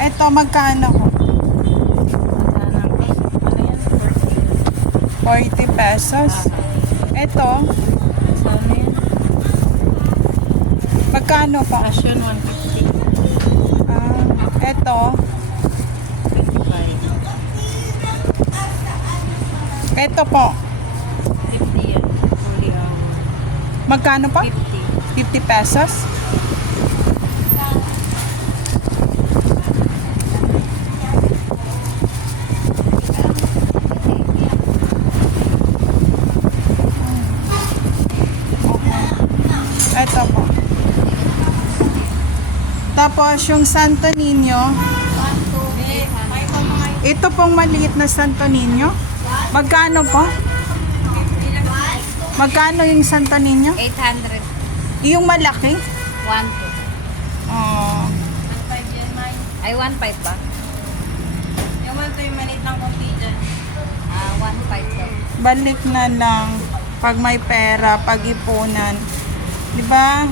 Ito, magkano ko? 40 pesos. Ito, Sana yan. magkano pa? Passion 150. Ito, 25. ito po. 50 yan. Fully hour. Magkano pa? 50. 50 pesos. Ito po. Tapos yung Santo Niño, ito pong maliit na Santo Niño. Magkano po? Magkano yung Santo Niño? 800. Yung malaki? 1, 2. Oh, 1.5 yan, May. Ay, 1.5 ba? Yung 1.2 yung maliit ng konti dyan. 1.5 daw. balik na lang pag may pera, pag-ipunan. 'Di ba?